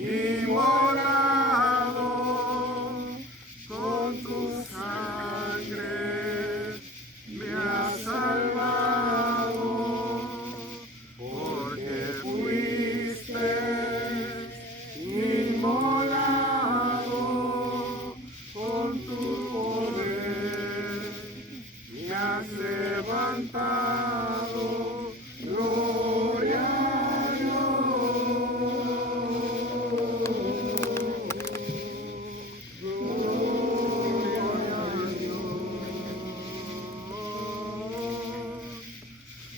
inmolado con tu sangre, me has salvado, porque fuiste inmolado con tu poder, me has levantado, gloria a Dios, gloria a Dios,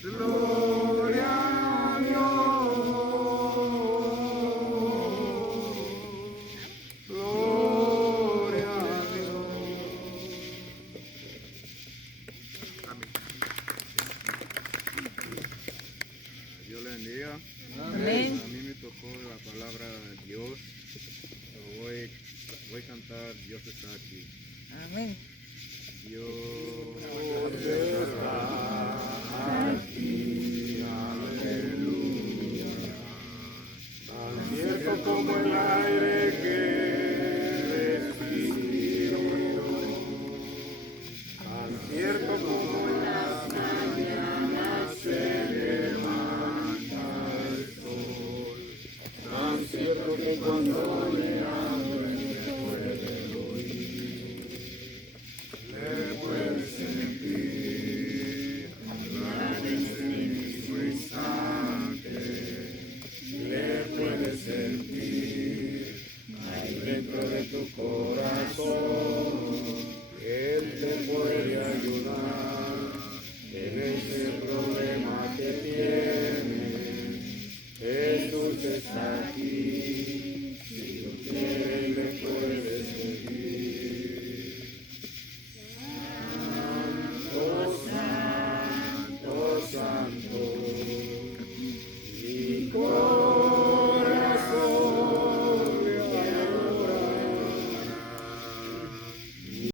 gloria a Dios, gloria a Dios. Amén. Dios le bendiga. Amén. A mí me tocó la palabra de Dios. Pero voy a cantar Dios está aquí. Amén. Dios está aquí, aleluya. Tan cierto como el aire que respiro, tan cierto como en las mañanas se levanta el sol, tan cierto que cuando le hablo le puedes sentir, hablar en ese mismo instante, le puedes sentir, ahí dentro de tu corazón, Él te puede ayudar en ese problema que tienes, Jesús está aquí.